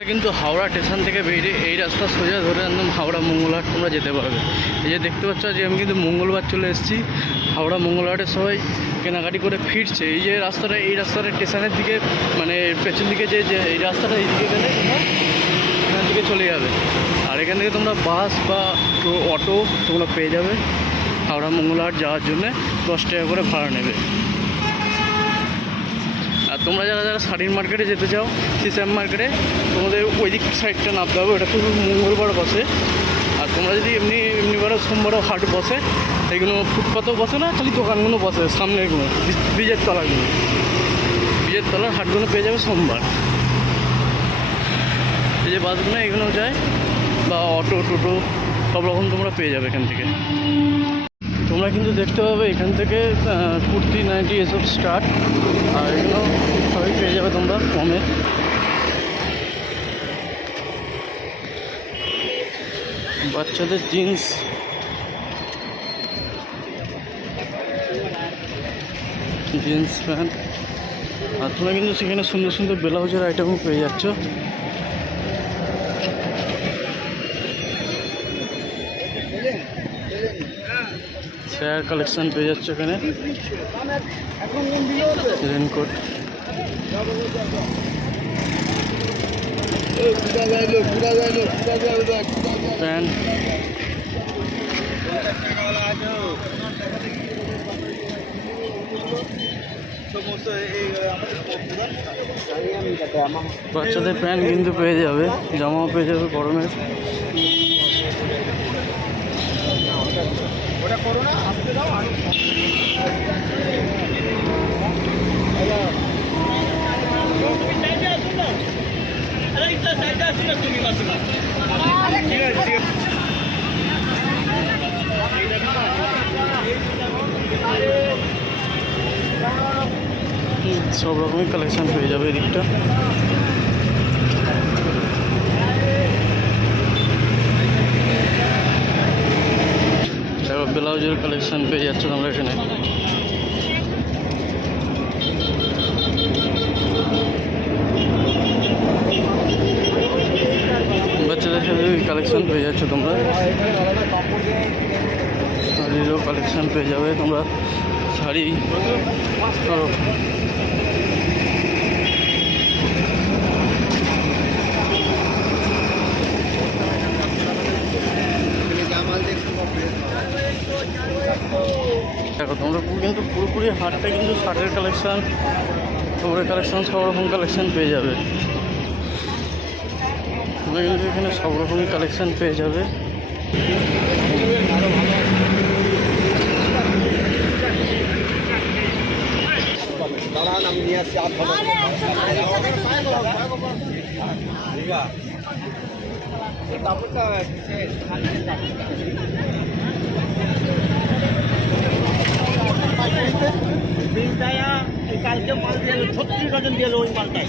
কিন্তু হাওড়া স্টেশন থেকে বেরিয়ে এই রাস্তা সোজা ধরে একদম হাওড়া মঙ্গলহাট তোমরা যেতে পারবে। এই যে দেখতে পাচ্ছ যে আমি কিন্তু মঙ্গলবার চলে এসেছি হাওড়া মঙ্গলহাটে, সবাই কেনাকাটি করে ফিরছে। এই যে রাস্তাটা, এই রাস্তাটা স্টেশনের দিকে মানে পেছন দিকে যে এই রাস্তাটা, এই দিকে গেলে তোমরা এখান থেকে চলে যাবে। আর এখান থেকে তোমরা বাস বা অটো তোমরা পেয়ে যাবে হাওড়া মঙ্গলহাট যাওয়ার জন্যে। 10 টাকা করে ভাড়া নেবে। আর তোমরা যারা যারা শাড়ির মার্কেটে যেতে চাও, সিসাম মার্কেটে, তোমাদের ওই দিক সাইডটা নামতে হবে। ওটা শুধু মঙ্গলবার বসে। আর তোমরা যদি এমনিবারও সোমবারও হাট বসে, এগুলো ফুটপাতেও বসে না, খালি দোকানগুলো বসে সামনেরগুলো, ব্রিজের তলাগুলো, ব্রিজের তলার হাটগুলো পেয়ে যাবে সোমবার। এই যে বাসগুলো এগুলো যায়, বা অটো টোটো সব রকম তোমরা পেয়ে যাবে এখান থেকে। তোমরা কিন্তু দেখতে পাবে এখান থেকে কুর্তি, নাইটি এসব স্টার্ট। আর এগুলো সবই পেয়ে যাবে তোমরা কমে। বাচ্চাদের জিন্স, প্যান্ট। আর তোমরা কিন্তু সেখানে সুন্দর সুন্দর ব্লাউজের আইটেমও পেয়ে যাচ্ছ। চেয়ার কালেকশন পেয়ে যাচ্ছে এখানে, রেনকোট, প্যান্ট। বাচ্চাদের প্যান্ট কিন্তু পেয়ে যাবে, জামাও পেয়ে যাবে গরমের। ওটা করো না, আসতে দাও। সব রকমই কালেকশন পেয়ে যাবে এদিকটা। ব্লাউজের কালেকশন পেয়ে যাচ্ছ তোমরা এখানে। বাচ্চাদের সাথে কালেকশন পেয়ে যাচ্ছ তোমরা। শাড়িরও কালেকশন পেয়ে যাবে তোমরা, শাড়ি। দেখো তোমরা কিন্তু পুরোপুরি হাটটা কিন্তু শার্টের কালেকশান, কাপড়ের কালেকশান, সব রকম কালেকশান পেয়ে যাবে। তোমরা কিন্তু এখানে সব রকমই কালেকশান পেয়ে যাবে। কালকে মাল দিয়ে 36 ডজন দিয়ে ওই মালটাই।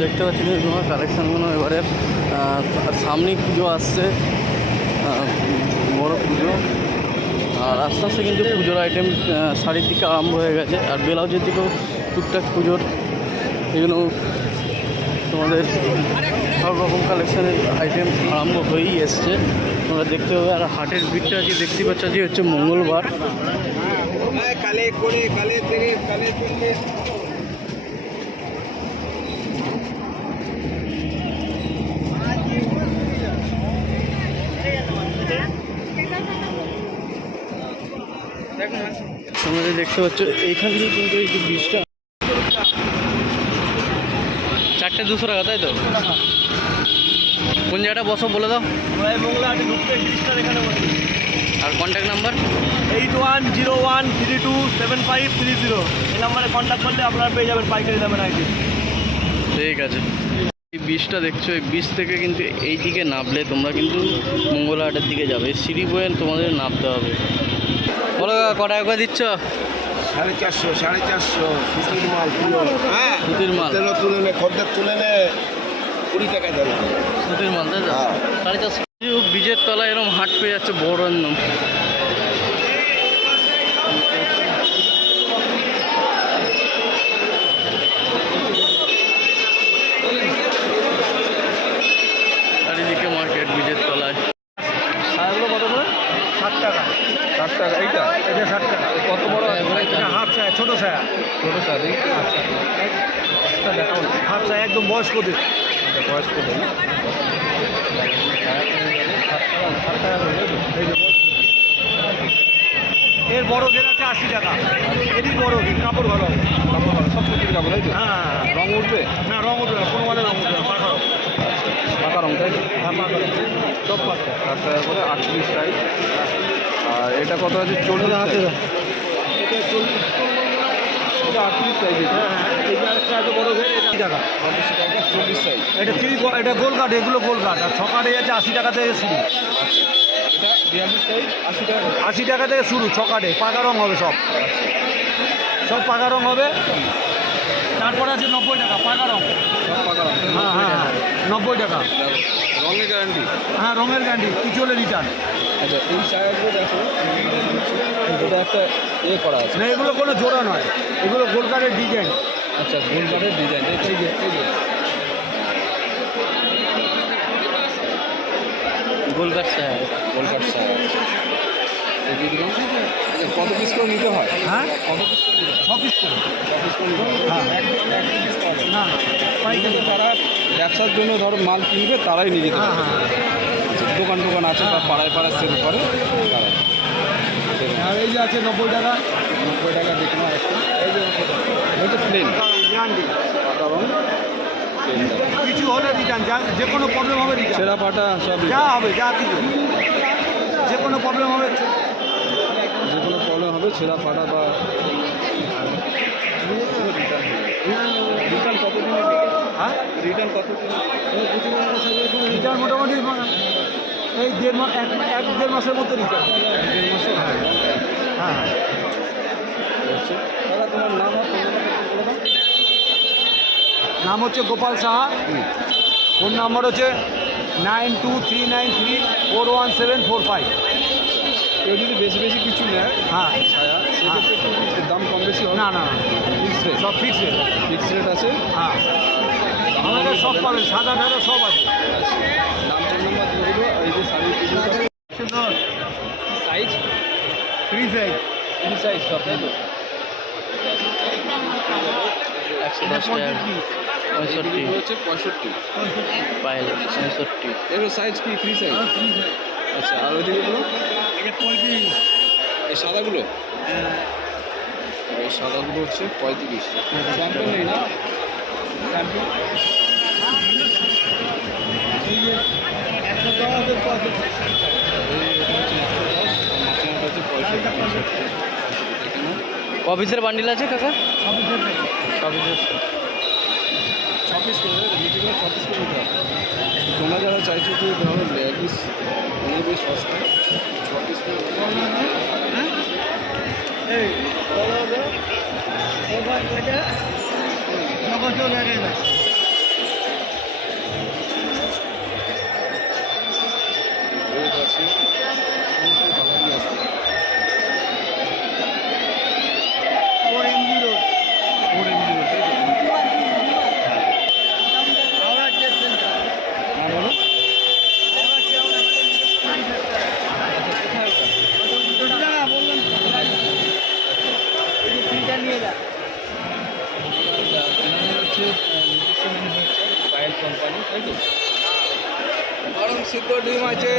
দেখতে পাচ্ছি কিন্তু তোমার কালেকশানগুলো এবারে। সামনে পুজো আসছে, বড় পুজো। আর আস্তে আস্তে কিন্তু পুজোর আইটেম শাড়ির দিকে আরম্ভ হয়ে গেছে। আর ব্লাউজের দিকেও টুকটাক পুজোর এগুলো তোমাদের সব রকম কালেকশানের আইটেম আরম্ভ হয়েই এসছে, তোমরা দেখতে পাবে। আর হাটের ভিড়টা আজকে দেখতে পাচ্ছ যে হচ্ছে মঙ্গলবার। তোমরা দেখতে পাচ্ছ এইখান থেকে কিন্তু এই যে বীজটা 4টে 200 টাকা, তাই তো? কোন জায়গাটা বসো বলে দাও। আর কন্ট্যাক্ট নাম্বার 8101327530। এই নাম্বারে কন্ট্যাক্ট করলে আপনারা পেয়ে যাবেন পাইকারি দামের আইটেম। ঠিক আছে। এই বীজটা দেখছো, এই বীজ থেকে কিন্তু এই দিকে নামলে তোমরা কিন্তু মঙ্গলহাটের দিকে যাবে। সিঁড়ি বয়ে তোমাদের নামতে হবে। বলো ক টাকা করে দিচ্ছ? 450, 450 সুতির মাল। হ্যাঁ, সুতির মাল তুলে নে, খদ্দের তুলে নে, 20 টাকা দেবে সুতির মাল, তাই তো? 450। ব্রিজের তলায় এরকম হাট পেয়ে যাচ্ছে বড় একদম। চারিদিকে মার্কেট ব্রিজের তলায়। ছায়াগুলো কত করে? 60 টাকা। 60 টাকা এইটা? এটা 60 টাকা। কত বড়? এটা হাফ ছায়া, ছোট ছায়া। ছোট শাড়ি। আচ্ছা, একটা দেখাও। হাফ ছায়া একদম বয়স্কদের। এটা বয়স্ক দেয় না? এই যে বয়স্ক। এর বড় ঘের আছে 80 টাকা। এরই বড় ঘের, কাপড় ভালো হবে। কাপড় ভালো, সব সুতির কাপড় তাই তো? হ্যাঁ, রং উঠবে? না রং উঠবে না, কোনো মানে রং উঠবে না, পাকা রং। পাকা রং তাই তো? হ্যাঁ, পাকা রং। সব পাকা। 60 টাকা করে 38 সাইজ। আর এটা কত আছে? 40 সাইজ। এটা 40 এটা 38 সাইজ। হ্যাঁ, এইটা একটা এত বড় ঘের, এটা 80 টাকা। 40 টাকা 40 সাইজ। এটা এটা গোল কাঠ, এগুলো গোল কাঠ। আর ছকাটে যাচ্ছে 80 টাকা থেকে শুরু। এটা 42 সাইজ 80 টাকা করে। 80 টাকা থেকে শুরু ছকাটে, পাকা রং হবে সব। সব পাকা রং হবে। তারপরে আছে 90 টাকা পাকা রং। সব পাকা রং। হ্যাঁ হ্যাঁ হ্যাঁ, 90 টাকা। রঙের গ্যারান্টি? হ্যাঁ, রঙের গ্যারান্টি, কিছু হলে রিটার্ন। আচ্ছা, এই শাড়িগুলো দেখো, এটা একটা করা আছে। না, এগুলো কোনো জোড়া নয়, এগুলো গোল কাঠের ডিজাইন। আচ্ছা, গোলবারের ডিজাইন। এই যে গোলঘাট সাহেব। গোলকাট শাড়ি। এই যে দিলাম। আচ্ছা, কত পিস করে নিতে হয়? হ্যাঁ, কত পিস করে নিতে হয়? 6 পিস করে। 6 পিস করে নিতে হয়? হ্যাঁ। এক পিস পাবে না না, পাইকারি। তারা ব্যবসার জন্য ধরো মাল কিনবে, তারাই নিয়ে যেতে হ্যাঁ পারবে। হ্যাঁ আচ্ছা, দোকান আছে বা পাড়ায় সেল করে তারা। আর এই যে আছে 90 টাকা। 90 টাকা দেখে নাও একটা। এই যে হচ্ছে প্লেন গ্যারান্টি, পাটা রং, প্লেন। কিছু হলে রিটার্ন, যে কোনো প্রবলেম হবে রিটার্ন। ছেঁড়া পাটা সব যা হবে, যা কিছু, যে কোনো প্রবলেম হবে। যে কোনো প্রবলেম হবে, ছেঁড়া পাটা বা রিটার্ন কতদিনে? হ্যাঁ, রিটার্ন কতদিনে? রিটার্ন মোটামুটি এই 1.5 মাস, 1-1.5 মাসের মধ্যে রিটার্ন। 1.5 মাসে? হ্যাঁ, হচ্ছে দাদা, তোমার নাম আর ফোন নাম্বারটা বলে দাও। নাম হচ্ছে গোপাল সাহা। ফোন নাম্বার হচ্ছে 9239341745। কেউ যদি বেশি বেশি কিছু নেয় হ্যাঁ, ছায়া, সেক্ষেত্রে কি দাম কম বেশি হবে? না না না, ফিক্স রেট? সব ফিক্স রেট। ফিক্স রেট আছে। হ্যাঁ, আমাদের সব পাবেন, সাদা ঢাকা সব আছে। নাম ফোন নাম্বার দিয়ে দেবো। এই যে sari size? Free size. Free size সব তাই তো? 110 টাকা। 65 এগুলো হচ্ছে 65। পাইল 65। এগুলো সাইজ কি ফ্রি সাইজ? আচ্ছা, আর ওইদিকেগুলো? এই সাদাগুলো? এই সাদাগুলো হচ্ছে 35। স্যাম্পল নেই না? স্যাম্পল এই যে 110 অফিসের বান্ডিল আছে কাকা? অফিসের 26 করে বিক্রি করে 26 করে নিতে হবে। তোমরা যারা চাইছো যে ধরো লেডিস নেবে সস্তা, 26 করে এই নগদ লাগে না। রেট আছে, সমস্ত কালারই আছে। 4 MG রোড। 4 MG রোড, তাই তো? হাওড়া স্টেশন। হ্যাঁ, বলো। পায়েল কোম্পানি, তাই তো? গরম সিদ্ধ ডিম আছে।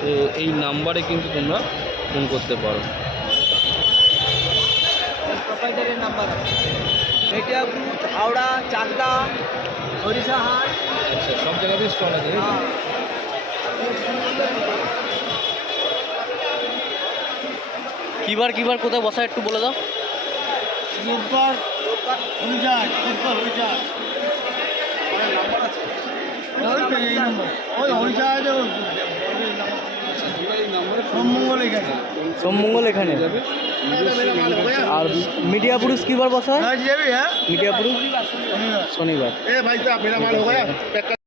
তো এই নাম্বারে কিন্তু তোমরা ফোন করতে পারো। প্রোপাইটারের নাম্বার আছে। মেটিয়াপুর, হাওড়া, চাকদা, হরিশাহাট। আচ্ছা, সব জায়গাতেই স্টল আছে, তাই তো? কিবার কোথায় বসা একটু বলে দাও। রোববার হরিশাহাট, হরিশাহাট। নাম্বার আছে? এই নম্বর ওই হরিশাহাটে আচ্ছা, তোমরা এই নাম্বারে সোমমঙ্গল এখানে। সোমমঙ্গল এখানে। যাবে। নিজস্ব আর মিডিয়া পুরুষ কিবার বসা হয়? যাবি? হ্যাঁ, মিডিয়া পুরুষ শনিবার। শনিবার। ए भाई साहब मेरा माल हो गया।